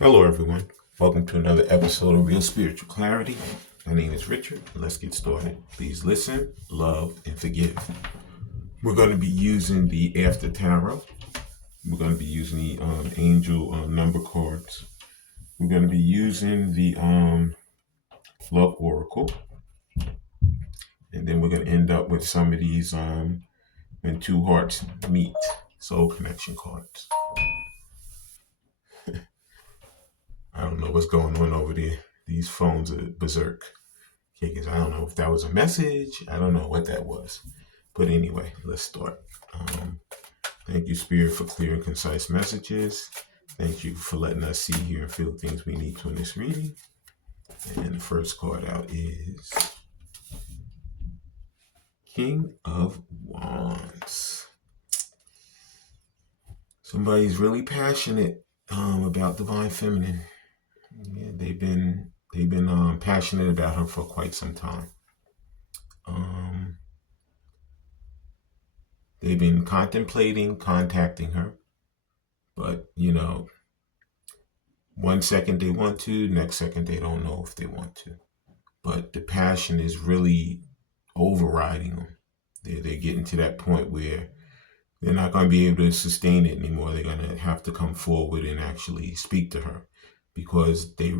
Hello, everyone. Welcome to another episode of Real Spiritual Clarity. My name is Richard. Let's get started. Please listen, love, and forgive. We're going to be using the After Tarot. We're going to be using the angel number cards. We're going to be using the Love Oracle. And then we're going to end up with some of these When Two Hearts Meet Soul Connection cards. I don't know what's going on over there. These phones are berserk. Because I don't know if that was a message. I don't know what that was. But anyway, let's start. Thank you, Spirit, for clear and concise messages. Thank you for letting us see, hear, and feel things we need to in this reading. And the first card out is King of Wands. Somebody's really passionate about Divine Feminine. Yeah, they've been passionate about her for quite some time. They've been contemplating contacting her, but one second they want to, next second they don't know if they want to. But the passion is really overriding them. They're getting to that point where they're not going to be able to sustain it anymore. They're going to have to come forward and actually speak to her because they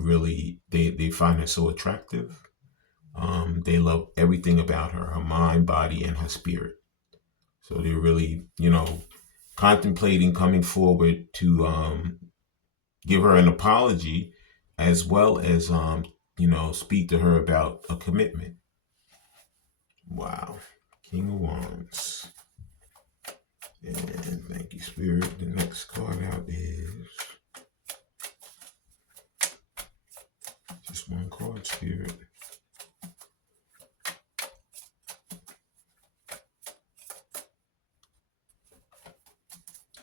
find her so attractive. They love everything about her mind, body, and her spirit. So they're really, contemplating coming forward to give her an apology as well as, speak to her about a commitment. Wow. King of Wands. And thank you, Spirit. The next card out is just one card, Spirit.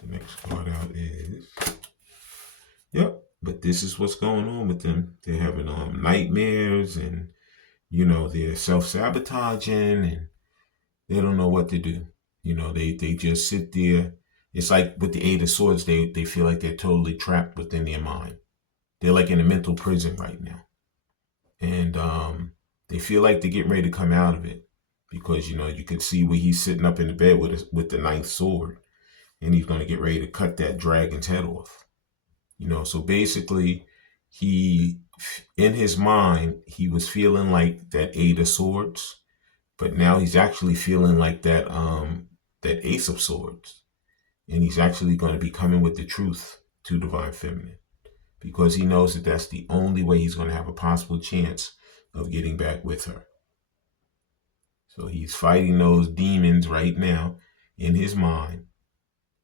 The next card out is, yep, but this is what's going on with them. They're having nightmares and, they're self-sabotaging and they don't know what to do. They just sit there. It's like with the Eight of Swords, they feel like they're totally trapped within their mind. They're like in a mental prison right now. And they feel like they're getting ready to come out of it because, you can see where he's sitting up in the bed with the ninth sword and he's going to get ready to cut that dragon's head off. So basically in his mind, he was feeling like that Eight of Swords, but now he's actually feeling like that Ace of Swords. And he's actually going to be coming with the truth to Divine Feminine because he knows that that's the only way he's going to have a possible chance of getting back with her. So he's fighting those demons right now in his mind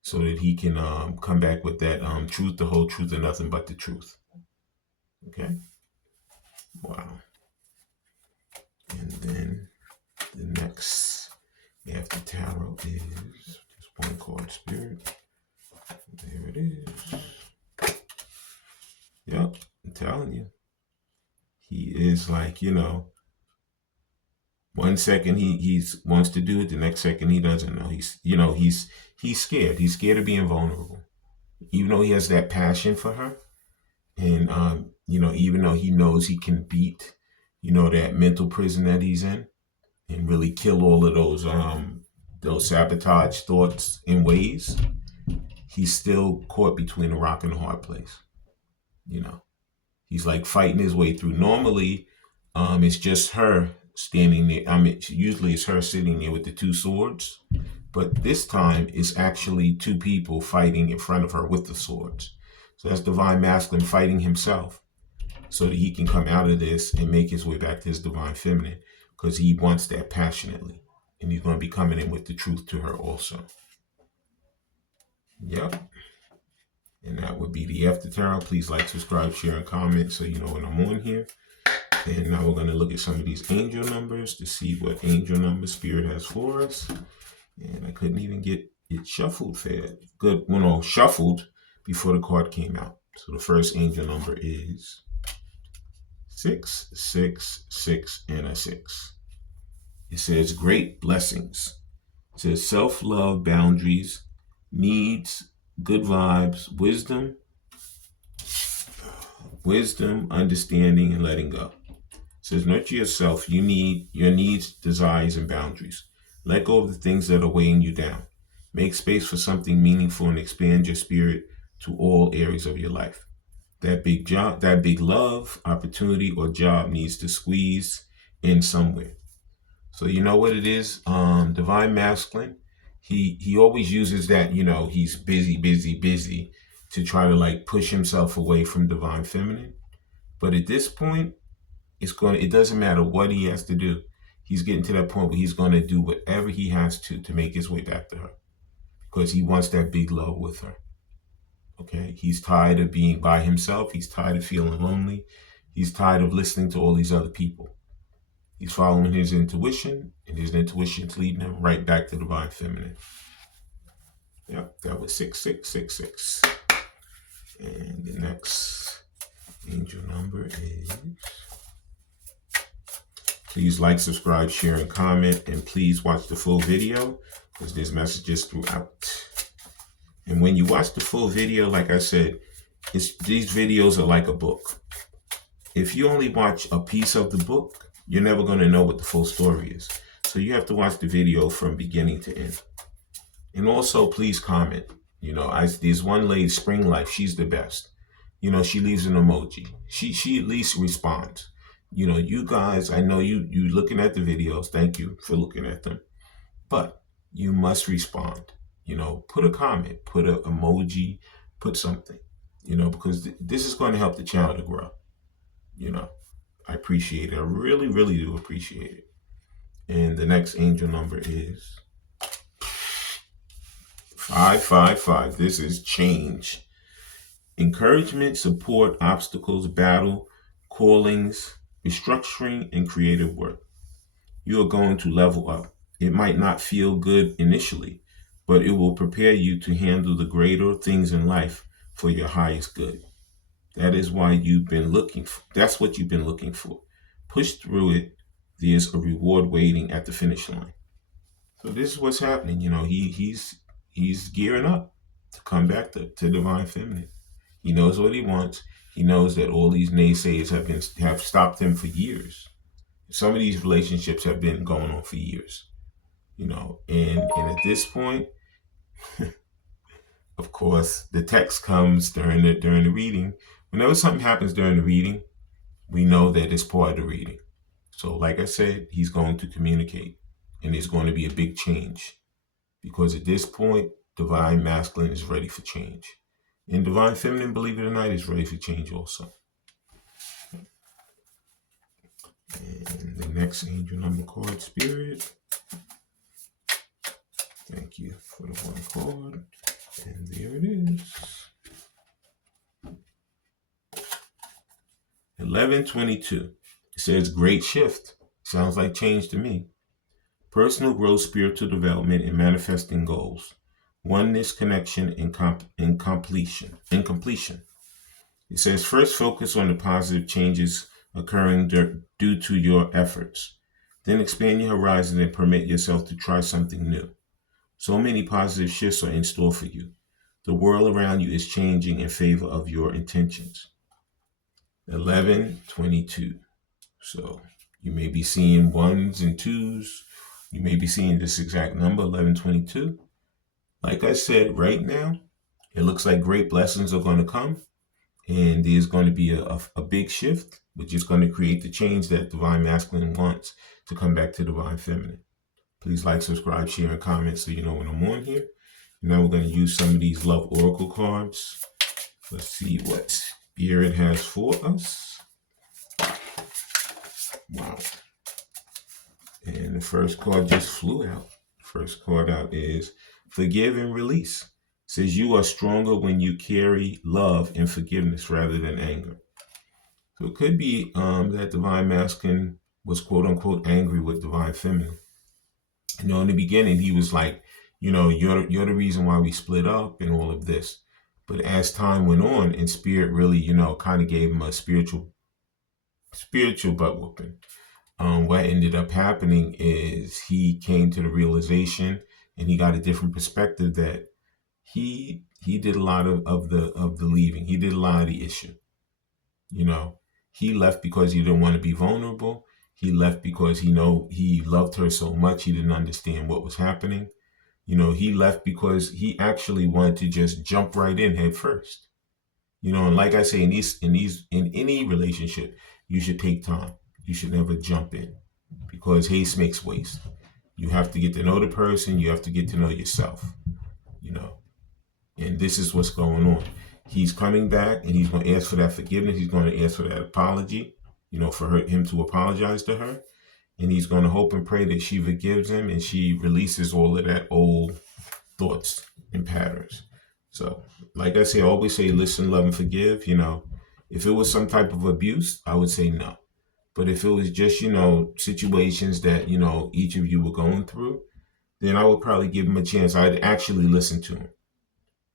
so that he can come back with that truth, the whole truth, and nothing but the truth. Okay? Wow. And then the next after tarot is just one card, Spirit. There it is. Yep, I'm telling you. He is like, one second he wants to do it, the next second he doesn't know. He's scared. He's scared of being vulnerable. Even though he has that passion for her. And even though he knows he can beat, that mental prison that he's in and really kill all of those sabotage thoughts and ways, he's still caught between a rock and a hard place. He's like fighting his way through. Normally, it's just her standing there. Usually it's her sitting there with the two swords, but this time it's actually two people fighting in front of her with the swords. So that's Divine Masculine fighting himself so that he can come out of this and make his way back to his Divine Feminine because he wants that passionately. And he's going to be coming in with the truth to her also. Yep. And that would be the After Tarot. Please like, subscribe, share, and comment so you know when I'm on here. And now we're going to look at some of these angel numbers to see what angel number Spirit has for us. And I couldn't even get it shuffled fair. Good. Well, no, shuffled before the card came out. So the first angel number is 6, 6, 6, and a 6. It says great blessings. It says self-love, boundaries, needs, good vibes, wisdom. wisdom, understanding, and letting go. It says, nurture yourself. You need your needs, desires, and boundaries. Let go of the things that are weighing you down. Make space for something meaningful and expand your spirit to all areas of your life. That big job, that big love, opportunity, or job needs to squeeze in somewhere. So you know what it is? Divine masculine. He always uses that, he's busy, busy, busy to try to like push himself away from divine feminine. But at this point, it doesn't matter what he has to do. He's getting to that point where he's gonna do whatever he has to make his way back to her. Because he wants that big love with her. Okay. He's tired of being by himself. He's tired of feeling lonely. He's tired of listening to all these other people. He's following his intuition, and his intuition's leading him right back to divine feminine. Yep, that was 6666. And the next angel number is... Please like, subscribe, share, and comment. And please watch the full video because there's messages throughout. And when you watch the full video, like I said, these videos are like a book. If you only watch a piece of the book, you're never going to know what the full story is. So you have to watch the video from beginning to end. And also, please comment. There's one lady, Spring Life, she's the best. She leaves an emoji. She at least responds. You guys, I know you looking at the videos. Thank you for looking at them. But you must respond. Put a comment, put an emoji, put something. Because this is going to help the channel to grow. I appreciate it. I really, really do appreciate it. And the next angel number is 555. This is change. Encouragement, support, obstacles, battle, callings, restructuring, and creative work. You are going to level up. It might not feel good initially, but it will prepare you to handle the greater things in life for your highest good. That is why you've been looking for. That's what you've been looking for. Push through it. There's a reward waiting at the finish line. So this is what's happening. He's gearing up to come back to divine feminine. He knows what he wants. He knows that all these naysayers have stopped him for years. Some of these relationships have been going on for years. And at this point, of course, the text comes during the reading. Whenever something happens during the reading, we know that it's part of the reading. So like I said, he's going to communicate, and there's going to be a big change, because at this point, divine masculine is ready for change. And divine feminine, believe it or not, is ready for change also. And the next angel number card, Spirit. Thank you for the one card. And there it is. 1122. It says great shift. Sounds like change to me. Personal growth, spiritual development, and manifesting goals. Oneness, connection, and completion. It says first focus on the positive changes occurring due to your efforts. Then expand your horizon and permit yourself to try something new. So many positive shifts are in store for you. The world around you is changing in favor of your intentions. 1122. So you may be seeing ones and twos. You may be seeing this exact number, 1122. Like I said, right now, it looks like great blessings are going to come. And there's going to be a big shift, which is going to create the change that divine masculine wants to come back to divine feminine. Please like, subscribe, share, and comment so you know when I'm on here. Now we're going to use some of these love oracle cards. Let's see what Spirit has for us. Wow. And the first card just flew out. First card out is Forgive and Release. It says you are stronger when you carry love and forgiveness rather than anger. So it could be that divine masculine was quote unquote angry with divine feminine. In the beginning, he was like, you're the reason why we split up and all of this. But as time went on, and Spirit really, kind of gave him a spiritual butt whooping. What ended up happening is he came to the realization, and he got a different perspective that he did a lot of the leaving. He did a lot of the issue. You know, he left because he didn't want to be vulnerable. He left because he loved her so much he didn't understand what was happening. He left because he actually wanted to just jump right in head first. And like I say, in any relationship, you should take time. You should never jump in because haste makes waste. You have to get to know the person. You have to get to know yourself. You know, and this is what's going on. He's coming back and he's going to ask for that forgiveness. He's going to ask for that apology. For him to apologize to her, and he's going to hope and pray that she forgives him and she releases all of that old thoughts and patterns. So, like I say, I always say, listen, love, and forgive. If it was some type of abuse, I would say no. But if it was just, situations that, each of you were going through, then I would probably give him a chance. I'd actually listen to him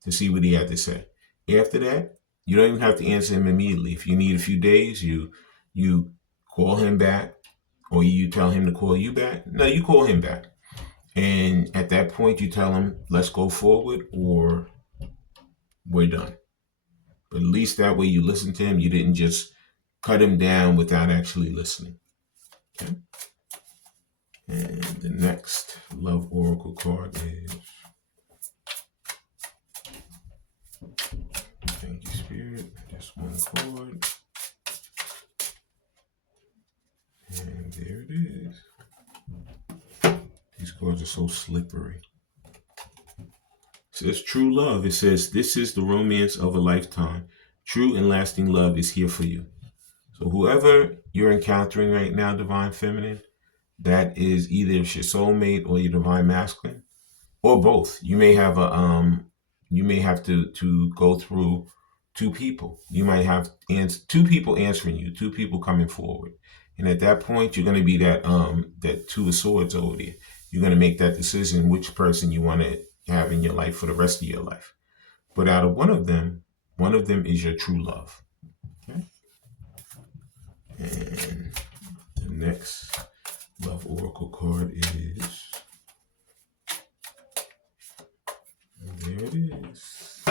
to see what he had to say. After that, you don't even have to answer him immediately. If you need a few days, you call him back or you tell him to call you back. No, you call him back. And at that point, you tell him, let's go forward or we're done. But at least that way you listen to him. You didn't just cut him down without actually listening. Okay? And the next love oracle card is, thank you, Spirit. Just one card. And there it is. These cards are so slippery. It says true love. It says, this is the romance of a lifetime. True and lasting love is here for you. So whoever you're encountering right now, Divine Feminine, that is either your soulmate or your Divine Masculine, or both. You may have to go through two people. You might have two people answering you, two people coming forward. And at that point, you're going to be that two of swords over there. You're going to make that decision which person you want to have in your life for the rest of your life. But out of one of them is your true love. Okay? And the next love oracle card is, there it is.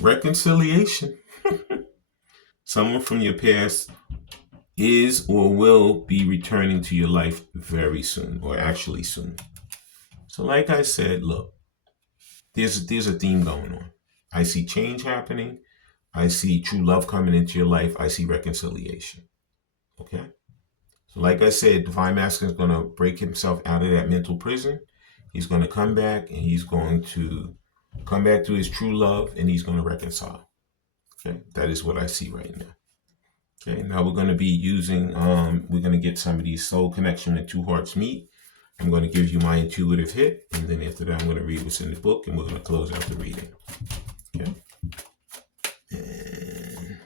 Reconciliation. Someone from your past is or will be returning to your life very soon, or actually soon. So like I said, look, there's a theme going on. I see change happening. I see true love coming into your life. I see reconciliation. Okay? So like I said, Divine Masculine is going to break himself out of that mental prison. He's going to come back and he's going to come back to his true love and he's going to reconcile. Okay? That is what I see right now. Okay, now we're going to be using, we're going to get some of these soul connection when two hearts meet. I'm going to give you my intuitive hit, and then after that, I'm going to read what's in the book, and we're going to close out the reading. Okay. And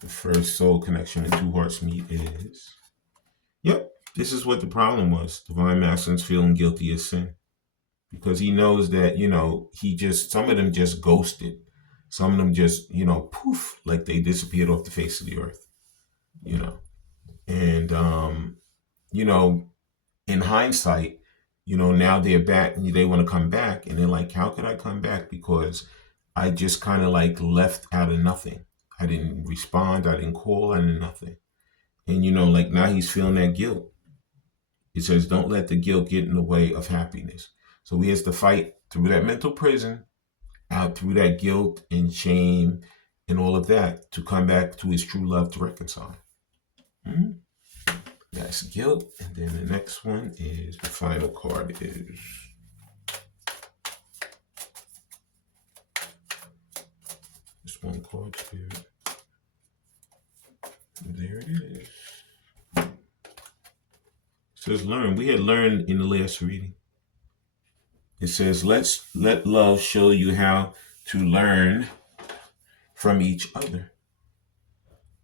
the first soul connection when two hearts meet is, yep, this is what the problem was. Divine Masculine's feeling guilty of sin. Because he knows that, some of them just ghosted. Some of them just, poof, like they disappeared off the face of the earth, And, in hindsight, now they're back and they want to come back. And they're like, how could I come back? Because I just kind of like left out of nothing. I didn't respond. I didn't call. I did nothing. And, now he's feeling that guilt. It says, don't let the guilt get in the way of happiness. So he has to fight through that mental prison, out through that guilt and shame and all of that to come back to his true love to reconcile. Mm-hmm. That's guilt. And then the next one is, the final card is, this one card, Spirit. There it is. It says learn. We had learned in the last reading. It says, let love show you how to learn from each other.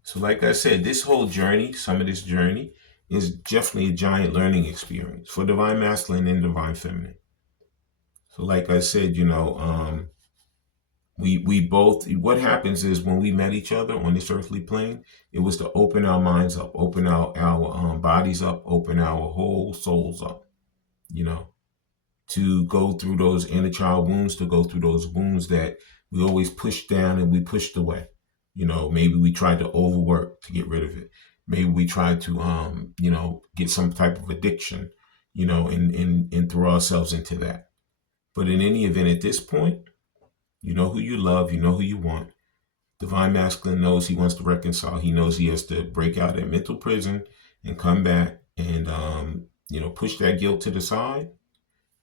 So like I said, this whole journey, some of this journey, is definitely a giant learning experience for Divine Masculine and Divine Feminine. So like I said, we both, what happens is when we met each other on this earthly plane, it was to open our minds up, open our bodies up, open our whole souls up, to go through those inner child wounds, to go through those wounds that we always pushed down and we pushed away. Maybe we tried to overwork to get rid of it. Maybe we tried to, get some type of addiction, and throw ourselves into that. But in any event, at this point, you know who you love, you know who you want. Divine Masculine knows he wants to reconcile. He knows he has to break out of mental prison and come back and, push that guilt to the side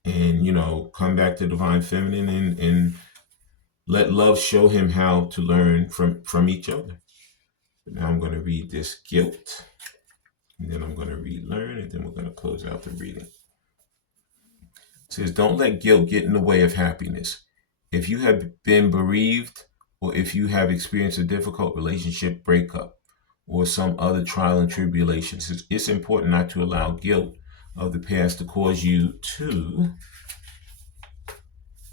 and, come back to Divine Feminine and let love show him how to learn from each other. But now I'm going to read this guilt, and then I'm going to read learn, and then we're going to close out the reading. It says, don't let guilt get in the way of happiness. If you have been bereaved, or if you have experienced a difficult relationship breakup, or some other trial and tribulations, it's important not to allow guilt of the past to cause you to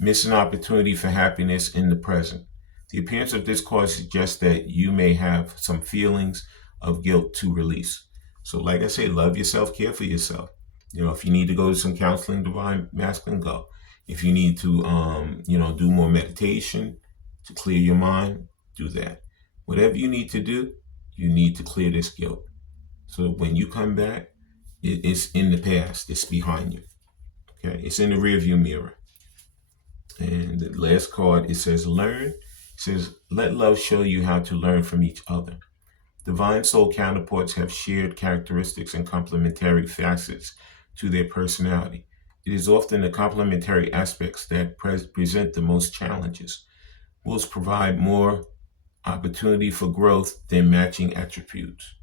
miss an opportunity for happiness in the present. The appearance of this cause suggests that you may have some feelings of guilt to release. So like I say, love yourself, care for yourself. If you need to go to some counseling, Divine Masculine, go. If you need to, do more meditation to clear your mind, do that. Whatever you need to do, you need to clear this guilt. So when you come back, it's in the past. It's behind you. Okay, it's in the rearview mirror. And the last card, it says learn. It says, let love show you how to learn from each other. Divine soul counterparts have shared characteristics and complementary facets to their personality. It is often the complementary aspects that present the most challenges. Most provide more opportunity for growth than matching attributes.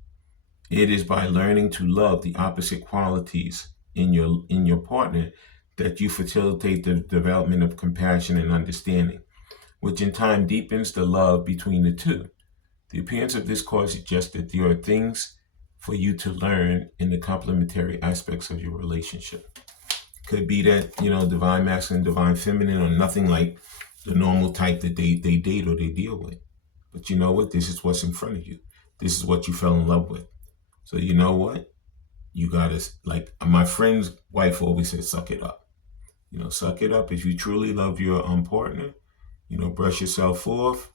It is by learning to love the opposite qualities in your partner that you facilitate the development of compassion and understanding, which in time deepens the love between the two. The appearance of this card suggests that there are things for you to learn in the complementary aspects of your relationship. Could be that, Divine Masculine, Divine Feminine are nothing like the normal type that they date or they deal with. But you know what? This is what's in front of you. This is what you fell in love with. So you know what? You gotta, like my friend's wife always says, suck it up. Suck it up. If you truly love your partner, brush yourself off.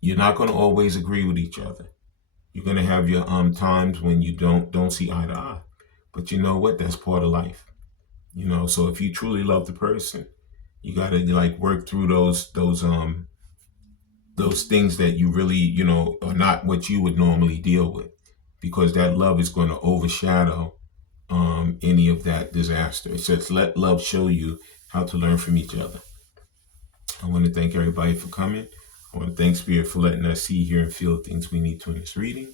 You're not going to always agree with each other. You're going to have your times when you don't see eye to eye. But you know what? That's part of life. So if you truly love the person, you got to work through those things that you really, are not what you would normally deal with, because that love is going to overshadow any of that disaster. It says, let love show you how to learn from each other. I want to thank everybody for coming. I want to thank Spirit for letting us see, hear, and feel the things we need to in this reading.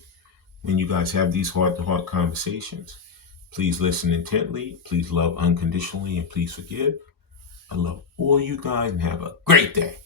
When you guys have these heart-to-heart conversations, please listen intently, please love unconditionally, and please forgive. I love all you guys and have a great day.